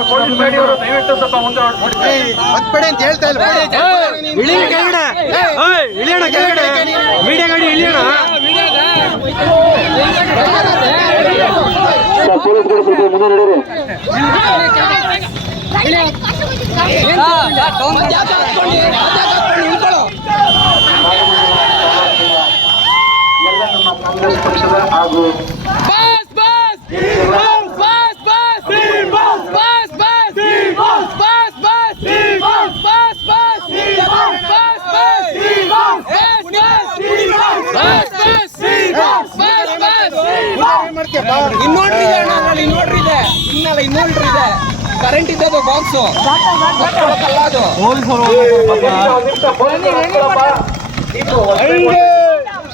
ದಯವಿಟ್ಟು ಸ್ವಲ್ಪ ಮುಂದೆ ಹತ್ಬೇಡಿ ಅಂತ ಹೇಳ್ತಾ ಇಲ್ಲ. ಇಳಿಯೋಣ ಕೆಳಗಡೆ, ಇಳಿಯೋಣ ಕೆಳಗಡೆ, ಮೀಡಿಯಾ ಗಾಡಿ ಇಳಿಯೋಣ. ಪೊಲೀಸ್ಗಳು ಸ್ವಲ್ಪ ಮುಂದೆ ನಡೀರಿ. ಎಲ್ಲ ನಮ್ಮ ಕಾಂಗ್ರೆಸ್ ಪಕ್ಷದ ಹಾಗೂ ಇನ್ನೊಂದು ಇದೆ ಕರೆಂಟ್ ಇದೆ ಬಾಕ್ಸ್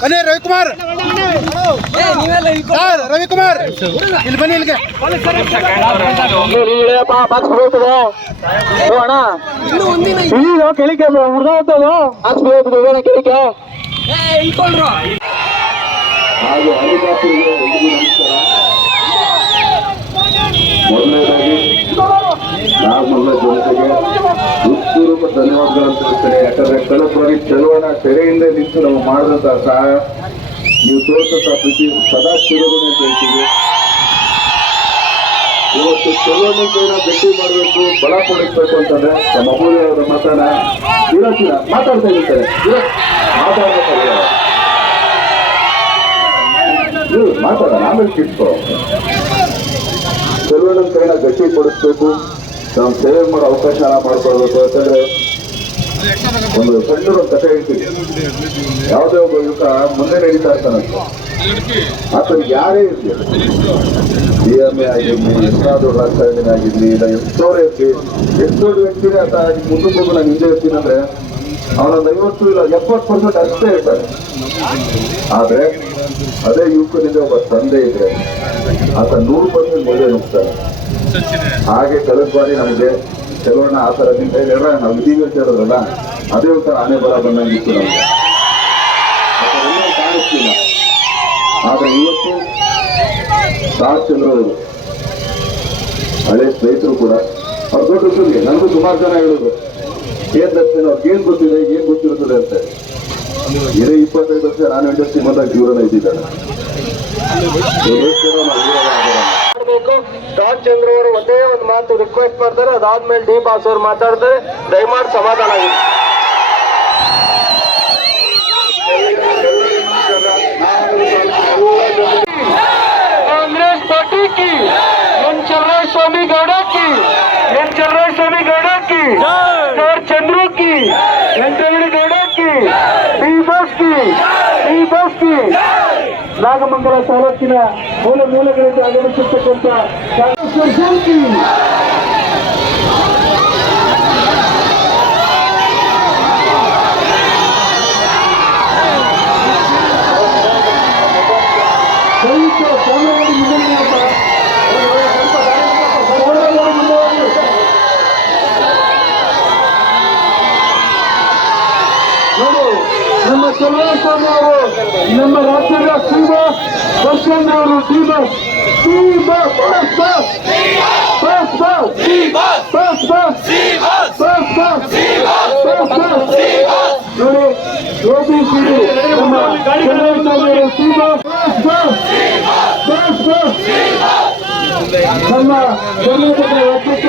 ಬನ್ನಿ ರವಿಕುಮಾರ್, ರವಿಕುಮಾರ್ ಇಲ್ಲಿ ಬನ್ನಿ, ಇಲ್ಲಿಗೆ ಕೆಳಿಕೆ ಹುಡ್ದಾಗ್ತದ ಕೆಳಿಕೆ ಹಾಗೂ ಹೆಲಿಕಾಪ್ಟರ್ಗೆ ನಮಸ್ಕಾರ. ಮೊದಲನೇದಾಗಿ ನಾಗಮಂಗಲ ಜನತೆಗೆ ಹೃತ್ಪೂರ್ವಕ ಧನ್ಯವಾದಗಳನ್ನು ತಿಳಿಸ್ತೇನೆ. ಯಾಕಂದ್ರೆ ಕಳೆದ ಬಾರಿ ಚಲುವಣ ಸೆರೆಯಿಂದ ನಿಂತು ನಾವು ಮಾಡಿದಂತಹ ಸಹಾಯ, ನೀವು ತೋರಿಸಂತಹ ಪ್ರೀತಿ ಸದಾ ಚಿರಋಣಿ ಅಂತ ಹೇಳ್ತೀವಿ. ಇವತ್ತು ಚಲುವಣಿಕೆಯನ್ನ ಗಟ್ಟಿ ಮಾಡಬೇಕು, ಬಲ ಕೊಡಿಸ್ಬೇಕು ಅಂತಂದ್ರೆ ನಮ್ಮ ಅಮೂಲ್ಯ ಅವರ ಮಾತಾಡ್ತಾ ಇರ್ತಾರೆ, ಮಾತಾಡೋಣ ಆಮೇಲೆ ಕಿಟ್ಕೋ. ಕೆಲವೊಂದು ಕೈನ ಗಟ್ಟಿ ಕೊಡಿಸ್ಬೇಕು, ನಾವು ಸೇವೆ ಮಾಡೋ ಅವಕಾಶ ಮಾಡ್ಕೊಳ್ಬೇಕು. ಯಾಕಂದ್ರೆ ಒಂದು ಸಣ್ಣ ಕಥೆ ಹೇಳ್ತೀವಿ. ಯಾವುದೇ ಒಬ್ಬ ಯುವಕ ಮುಂದೆ ನಡೀತಾ ಇರ್ತಾನಂತ, ಆತನಿಗೆ ಯಾರೇ ಇರಲಿ, DMA ಆಗಿರ್ಲಿ, ಎಷ್ಟಾದ್ರೂ ರಾಜಕಾರಣಿ ಆಗಿರ್ಲಿ, ಇಲ್ಲ ಎಷ್ಟೋರೇ ಇರ್ಲಿ, ಎಷ್ಟು ದೊಡ್ಡ ವ್ಯಕ್ತಿನೇ ಆತ ಮುಂದಕ್ಕೆ ಹೋಗಿ ನಾನು ಹಿಂದೆ ಇರ್ತೀನಿ ಅಂದ್ರೆ ಅವನೊಂದು 50 ಇಲ್ಲ 70% ಅಷ್ಟೇ ಇರ್ತಾರೆ. ಆದ್ರೆ ಅದೇ ಯುವಕನಿಂದ ಒಬ್ಬ ತಂದೆ ಇದ್ರೆ ಆತ 100% ಮುಂದೆ ನುಗ್ತಾನೆ. ಹಾಗೆ ಕಳೆದ ಬಾರಿ ನಮಗೆ ಕೆಲವಣ್ಣ ಆ ಥರ ನಿಂತ ನಾವು ಇದೀವಿ ಅಂತ ಹೇಳೋದ್ರಲ್ಲ, ಅದೇ ಒಂಥರ ಆನೆ ಬಲ ಬಂದಂಗಿತ್ತು ನಮಗೆ, ಕಾಣಿಸ್ತಿಲ್ಲ. ಆದ್ರೆ ಇವತ್ತು ಚಂದ್ರ ಅವರು ಹಳೆ ಸ್ನೇಹಿತರು ಕೂಡ ಅವ್ರ ದೊಡ್ಡ ಸುದ್ದಿ ನನಗೂ ಸುಮಾರು ಜನ ಹೇಳೋದು, ಏನ್ ದರ್ಶನ ಅವ್ರಿಗೆ ಏನ್ ಗೊತ್ತಿದೆ, ಏನ್ ಗೊತ್ತಿರುತ್ತದೆ ಅಂತ. ಇದೇ 25 ವರ್ಷ ನಾನು ಇಂಡಸ್ಟ್ರಿ ಬಂದಾಗ ಜೀವನ ಇದ್ದಿದ್ದಾನೆ. ರಾಜ್ ಚಂದ್ರ ಅವರು ಒಂದೇ ಒಂದು ಮಾತು ರಿಕ್ವೆಸ್ಟ್ ಮಾಡ್ತಾರೆ, ಅದಾದ್ಮೇಲೆ ಡಿ ಬಾಸ್ ಅವರು ಮಾತಾಡ್ತಾರೆ. ದಯಮಾಡಿ ಸಮಾಧಾನ ಆಗಿದೆ. ಕಾಂಗ್ರೆಸ್ ಪಾರ್ಟಿ ಕಿ ಎನ್ ಚಲರಾಯಸ್ವಾಮಿ ಗೌಡ ಕಿ, ಎನ್ ಚಲರಾಯಸ್ವಾಮಿ ಗೌಡ ಕಿ, ಸರ್ ಚಂದ್ರು ಕಿ, ವೆಂಕಟೇಗೌಡ ಗೌಡ ಕಿ, ಡಿ ಬಸ್ ಕಿ, ಡಿ ಬಸ್ ಕಿ. ನಾಗಮಂಗಲ ತಾಲೂಕಿನ ಮೂಲಗಳಿಂದ ಆಗಮಿಸಿರ್ತಕ್ಕಂಥ ನಮ್ಮ ಚಲರಾಯಸ್ವಾಮಿ ಅವರು, ನಮ್ಮ ರಾಜ್ಯದ ಶ್ರೀನಿವಾಸ್ ದರ್ಶನ್ ಅವರು ನಮ್ಮ ಕರ್ನಾಟಕ